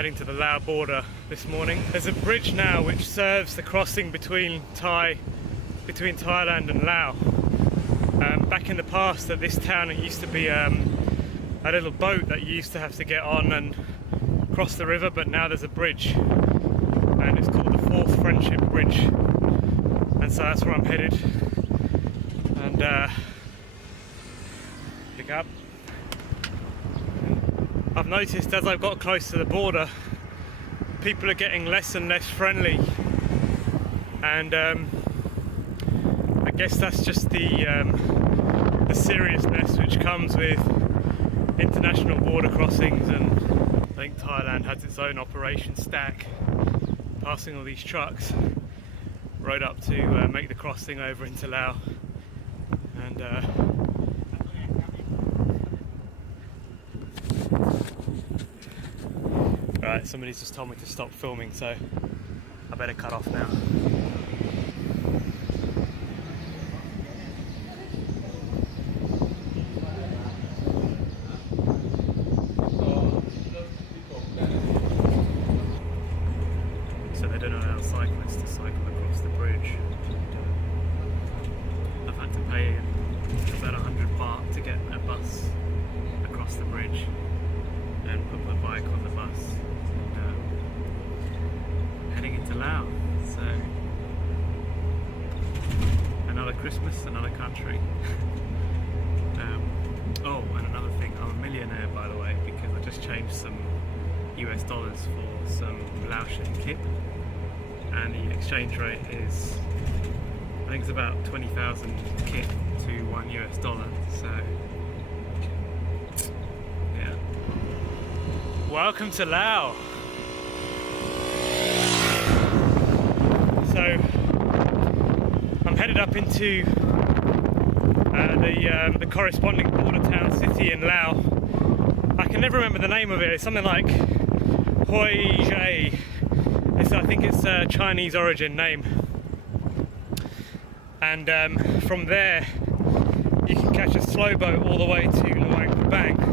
heading to the Laos border this morning. There's a bridge now which serves the crossing between Thailand and Laos. Back in the past at this town it used to be a little boat that you used to have to get on and cross the river, but now there's a bridge and it's called the Fourth Friendship Bridge, and so that's where I'm headed. And pick up. I've noticed as I've got close to the border, people are getting less and less friendly, and I guess that's just the seriousness which comes with international border crossings. And I think Thailand has its own operation stack, passing all these trucks right up to make the crossing over into Laos. And right, somebody's just told me to stop filming, so I better cut off now. So they don't allow cyclists to cycle across the bridge. I've had to pay about 100 baht to get a bus across the bridge and put my bike on the bus. Heading into Laos, so another Christmas, another country. Oh, and another thing, I'm a millionaire by the way, because I just changed some US dollars for some Laotian kip, and the exchange rate is, I think it's about 20,000 kip to $1 US, so yeah. Welcome to Laos. So I'm headed up into the corresponding border town city in Laos. I can never remember the name of it. It's something like Hoi Jai. I think it's a Chinese origin name. And from there you can catch a slow boat all the way to Luang Prabang.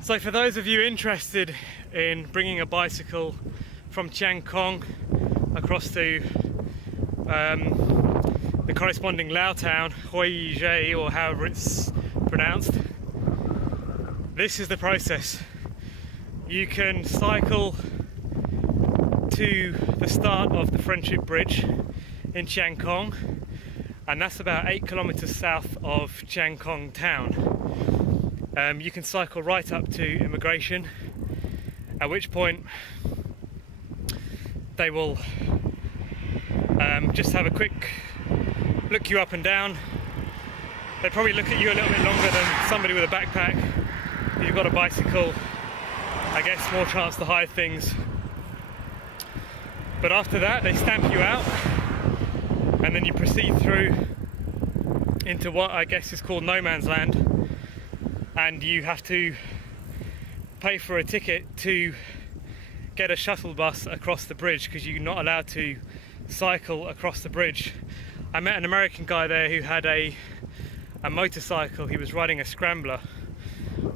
So for those of you interested in bringing a bicycle from Chiang Khong across to the corresponding Lao town, Hoi Jai, or however it's pronounced, this is the process. You can cycle to the start of the Friendship Bridge in Chiang Khong, and that's about 8 kilometers south of Chiang Khong town. You can cycle right up to immigration, at which point they will just have a quick look you up and down. They probably look at you a little bit longer than somebody with a backpack. If you've got a bicycle, I guess more chance to hide things. But after that, they stamp you out, and then you proceed through into what I guess is called no man's land. And you have to pay for a ticket to get a shuttle bus across the bridge, because you're not allowed to cycle across the bridge. I met an American guy there who had a motorcycle. He was riding a scrambler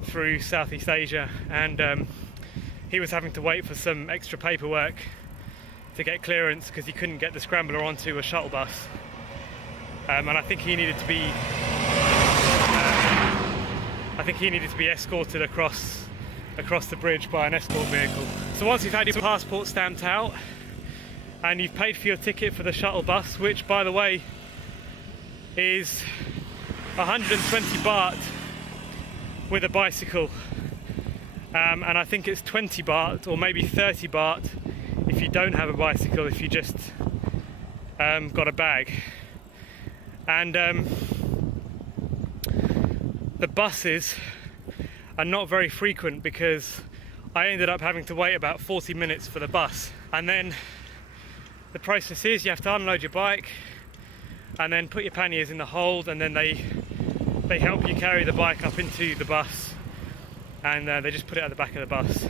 through Southeast Asia, and he was having to wait for some extra paperwork to get clearance because he couldn't get the scrambler onto a shuttle bus. And I think he needed to be escorted across the bridge by an escort vehicle. So once you've had your passport stamped out and you've paid for your ticket for the shuttle bus, which by the way is 120 baht with a bicycle, and I think it's 20 baht or maybe 30 baht if you don't have a bicycle, if you just got a bag. And the buses are not very frequent, because I ended up having to wait about 40 minutes for the bus. And then the process is you have to unload your bike and then put your panniers in the hold, and then they they help you carry the bike up into the bus, and they just put it at the back of the bus,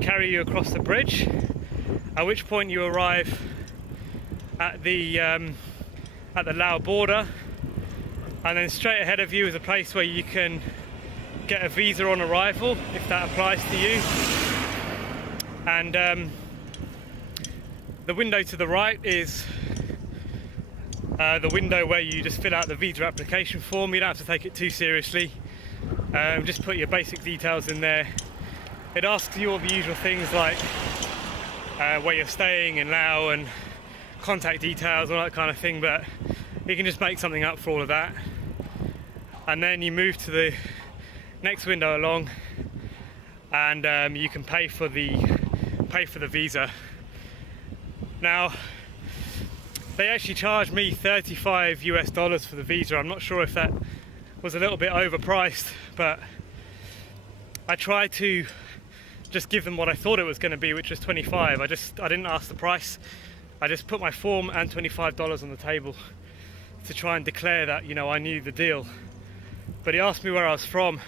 carry you across the bridge, at which point you arrive at the Laos border, and then straight ahead of you is a place where you can get a visa on arrival if that applies to you. And the window to the right is the window where you just fill out the visa application form. You don't have to take it too seriously. Just put your basic details in there. It asks you all the usual things like where you're staying in Laos and contact details, all that kind of thing, but you can just make something up for all of that. And then you move to the next window along, and you can pay for the visa. Now, they actually charged me $35 for the visa. I'm not sure if that was a little bit overpriced, but I tried to just give them what I thought it was going to be, which was $25. I didn't ask the price. I just put my form and $25 on the table to try and declare that, you know, I knew the deal. But he asked me where I was from,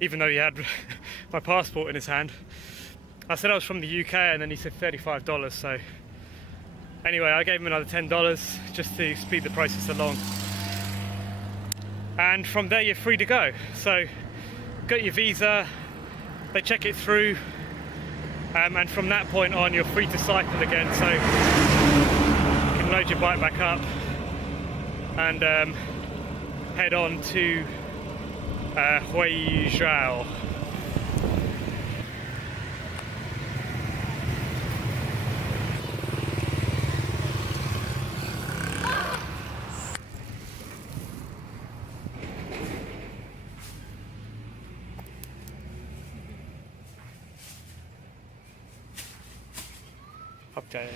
even though he had my passport in his hand. I said I was from the UK, and then he said $35. So anyway, I gave him another $10 just to speed the process along. And from there, you're free to go. So got your visa, they check it through, and from that point on, you're free to cycle again. So you can load your bike back up and head on to Huizhou. Okay.